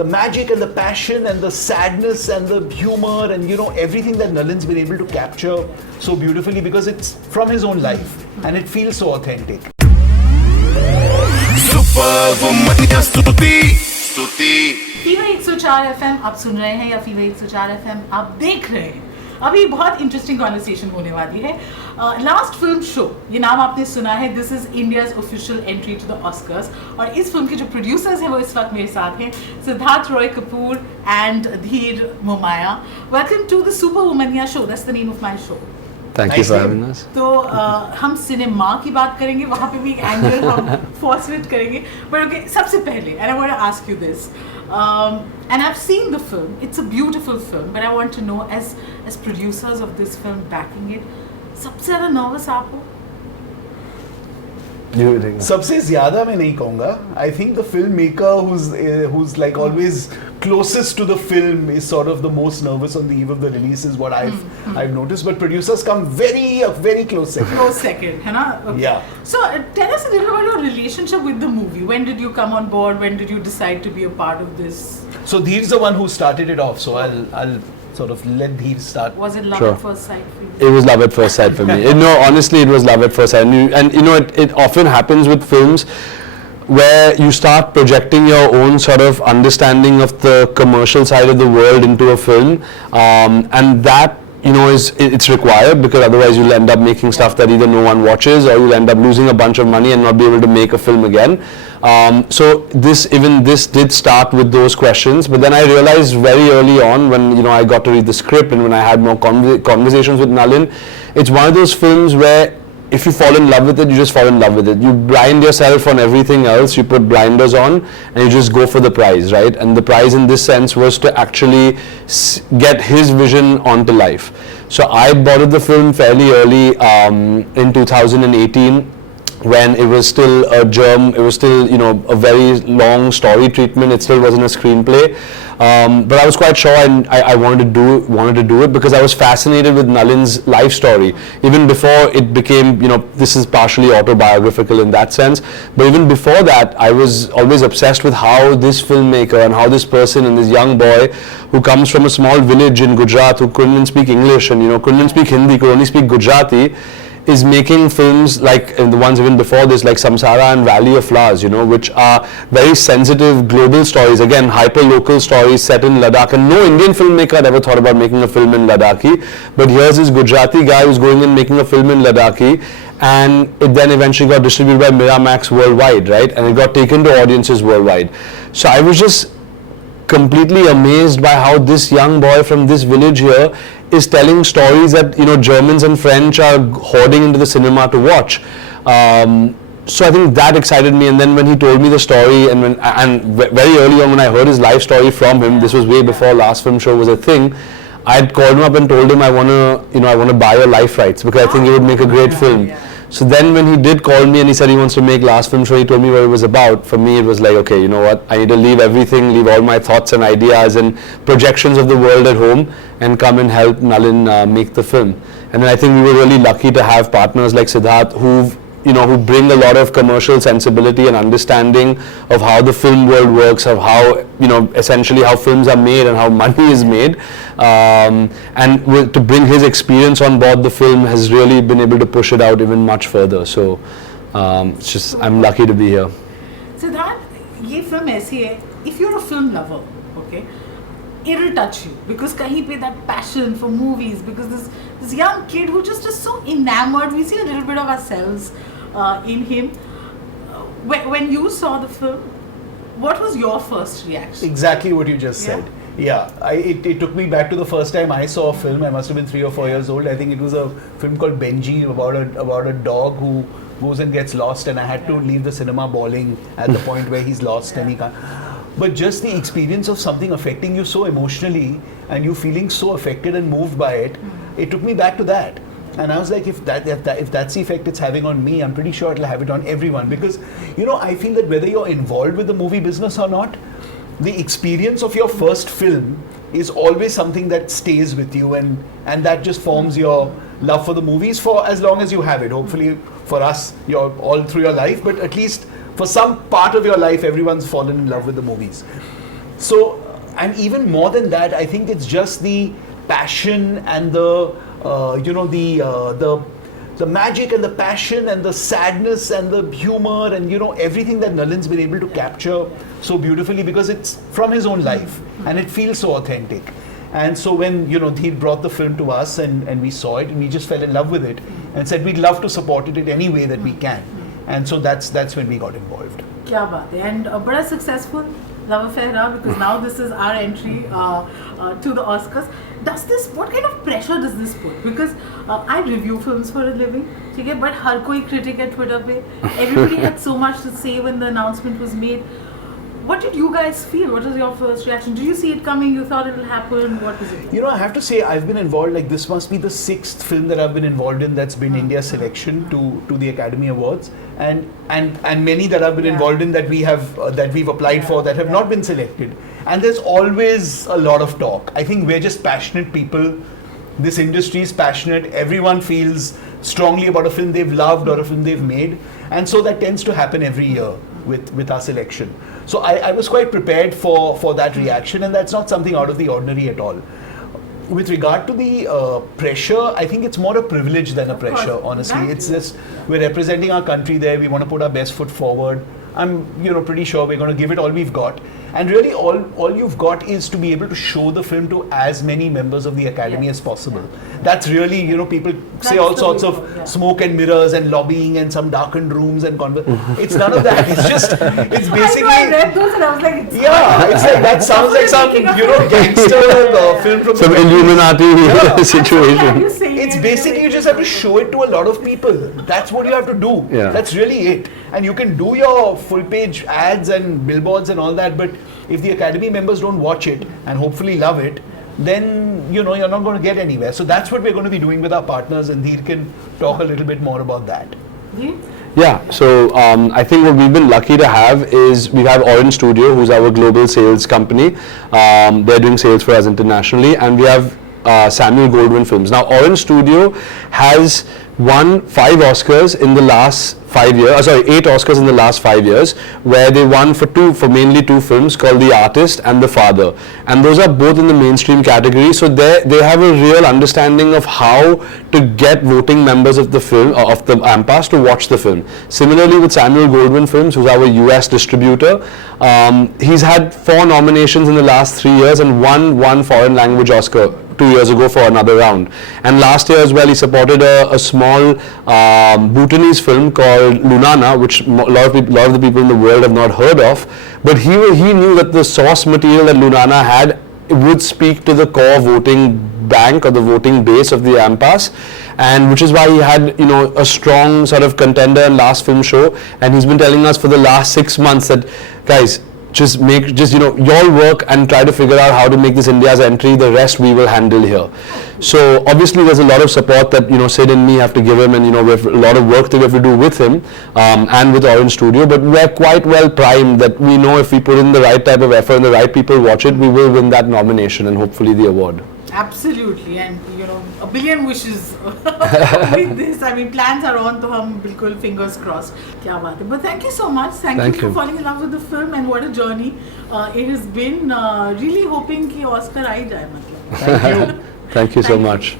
the magic and the passion and the sadness and the humor and everything that Nalin's been able to capture so beautifully, because it's from his own life and it feels so authentic. Superwomaniya स्तुति fever 104 FM आप सुन रहे हैं या fever 104 FM आप देख रहे हैं. अभी बहुत इंटरेस्टिंग कॉन्वर्सेशन होने वाली है. लास्ट फिल्म शो, ये नाम आपने सुना है. This is India's official entry to the Oscars. और इस फिल्म के जो प्रोड्यूसर्स हैं वो इस वक्त मेरे साथ हैं, Siddharth Roy Kapur and Dheer Momaya. Welcome to the Superwomania show. That's the name of my show. Thank you for having us. तो हम सिनेमा की बात करेंगे, वहाँ पे भी एक एंगल हम फॉरवर्ड करेंगे. बट ओके, सबसे पहले and I want to ask you this, and I've seen the film, it's a beautiful film, but I want to know as producers of this film backing it, सबसे ज़्यादा nervous आप हो? सबसे ज्यादा मैं नहीं कहूँगा. I think the filmmaker who's like always closest to the film is sort of the most nervous on the eve of the release, is what I've noticed. But producers come very close second. Close second, है ना? Okay. Yeah. So tell us a little about your relationship with the movie. When did you come on board? When did you decide to be a part of this? So Dheer's the one who started it off. So I'll sort of let Dheer start. Was it love Sure. at first sight for you? It was love at first sight for me. No, honestly, it was love at first sight. And it often happens with films where you start projecting your own sort of understanding of the commercial side of the world into a film, and that it's required, because otherwise you'll end up making stuff that either no one watches, or you'll end up losing a bunch of money and not be able to make a film again. So this did start with those questions, but then I realized very early on, when I got to read the script and when I had more conversations with Nalin, it's one of those films where if you fall in love with it, you just fall in love with it. You blind yourself on everything else, you put blinders on and you just go for the prize, right? And the prize in this sense was to actually get his vision onto life. So I bought the film fairly early, in 2018, when it was still a germ, it was still a very long story treatment, it still wasn't a screenplay, but I was quite sure I wanted to do it because I was fascinated with Nalin's life story, even before it became, this is partially autobiographical in that sense, but even before that I was always obsessed with how this filmmaker and how this person and this young boy who comes from a small village in Gujarat, who couldn't speak English and couldn't speak Hindi, could only speak Gujarati, is making films like the ones even before this, like Samsara and Valley of Flowers, which are very sensitive global stories, again hyper local stories set in Ladakh, and no Indian filmmaker had ever thought about making a film in Ladakhi, but here's this Gujarati guy who's going and making a film in Ladakhi, and it then eventually got distributed by Miramax worldwide, right, and it got taken to audiences worldwide. So I was just completely amazed by how this young boy from this village here is telling stories that Germans and French are hoarding into the cinema to watch. So I think that excited me, and then when he told me the story, and very early on when I heard his life story from him, this was way before Last Film Show was a thing, I had called him up and told him I want to buy your life rights because I think it would make a great film. So then when he did call me and he said he wants to make Last Film Show, he told me what it was about. For me it was like, okay, you know what, I need to leave everything, leave all my thoughts and ideas and projections of the world at home and come and help Nalin make the film. And then I think we were really lucky to have partners like Siddharth who bring a lot of commercial sensibility and understanding of how the film world works, of how, essentially how films are made and how money is made. And to bring his experience on board the film has really been able to push it out even much further. So it's just, I'm lucky to be here. Siddharth, ये film ऐसी है, if you're a film lover, okay, it'll touch you because kahin pe that passion for movies, because this young kid who just is so enamored, we see a little bit of ourselves in him. When you saw the film, what was your first reaction? Exactly what you just said. Yeah, it took me back to the first time I saw a film. I must have been 3 or 4 years old. I think it was a film called Benji about a dog who goes and gets lost, and I had to leave the cinema bawling at the point where he's lost and he can't. But just the experience of something affecting you so emotionally and you feeling so affected and moved by it, it took me back to that. And I was like, if that's the effect it's having on me, I'm pretty sure it'll have it on everyone. Because, I feel that whether you're involved with the movie business or not, the experience of your first film is always something that stays with you, and that just forms your love for the movies for as long as you have it. Hopefully for us, you're all through your life, but at least for some part of your life, everyone's fallen in love with the movies. So, and even more than that, I think it's just the passion and the magic and the passion and the sadness and the humor and everything that Nalin's been able to capture so beautifully, because it's from his own life and it feels so authentic. And so when he brought the film to us and we saw it and we just fell in love with it and said we'd love to support it in any way that we can. And so that's when we got involved. Kya baat hai. And bada successful love affair raha, because now this is our entry to the Oscars. What kind of pressure does this put? Because I review films for a living, okay, but har koi critic at Twitter pe, everybody had so much to say when the announcement was made. What did you guys feel? What was your first reaction? Did you see it coming? You thought it will happen? What was it? I have to say, I've been involved, like this must be the 6th film that I've been involved in that's been India's selection to the Academy Awards, and many that I've been involved in that we've applied for that have not been selected. And there's always a lot of talk. I think we're just passionate people. This industry is passionate. Everyone feels strongly about a film they've loved or a film they've made, and so that tends to happen every year with our selection. So I was quite prepared for that reaction, and that's not something out of the ordinary at all. With regard to the pressure, I think it's more a privilege than a pressure, honestly. It's just, we're representing our country there, we want to put our best foot forward. I'm pretty sure we're going to give it all we've got. And really all you've got is to be able to show the film to as many members of the Academy as possible. That's really, people say all sorts of smoke and mirrors and lobbying and some darkened rooms and it's none of that. It's just, it's basically... I read those and I was like, it's like, that sounds like some, gangster film from... Some Illuminati situation. It's basically, you just have to show it to a lot of people. That's what you have to do. Yeah. That's really it. And you can do your full page ads and billboards and all that, but if the Academy members don't watch it and hopefully love it, then you're not going to get anywhere. So that's what we're going to be doing with our partners, and Dheer can talk a little bit more about that. Yeah, so I think what we've been lucky to have is we have Orange Studio, who's our global sales company. They're doing sales for us internationally, and we have Samuel Goldwyn Films. Now, Orange Studio has won 5 Oscars in the last 5 years, 8 Oscars in the last 5 years, where they won for mainly 2 films called The Artist and The Father, and those are both in the mainstream category. So they have a real understanding of how to get voting members of the film, of the AMPAS, to watch the film. Similarly with Samuel Goldwyn Films, who's our US distributor, he's had 4 nominations in the last 3 years and won 1 foreign language Oscar 2 years ago for another round. And last year as well, he supported a small Bhutanese film called Lunana, which a lot of the people in the world have not heard of. But he knew that the source material that Lunana had would speak to the core voting bank or the voting base of the AMPAS, and which is why he had a strong sort of contender in last film show. And he's been telling us for the last 6 months that, guys, just your work and try to figure out how to make this India's entry. The rest we will handle here. So obviously there's a lot of support that Sid and me have to give him, and we have a lot of work that we have to do with him and with Orange Studio. But we're quite well primed that we know if we put in the right type of effort and the right people watch it, we will win that nomination and hopefully the award. Absolutely, and a billion wishes with this. I mean, plans are on, to hum bilkul fingers crossed. Kya baat hai. But thank you so much. Thank you for falling in love with the film, and what a journey it has been. Really hoping ki Oscar aa hi jaye, matlab. Thank you. Thank you so much.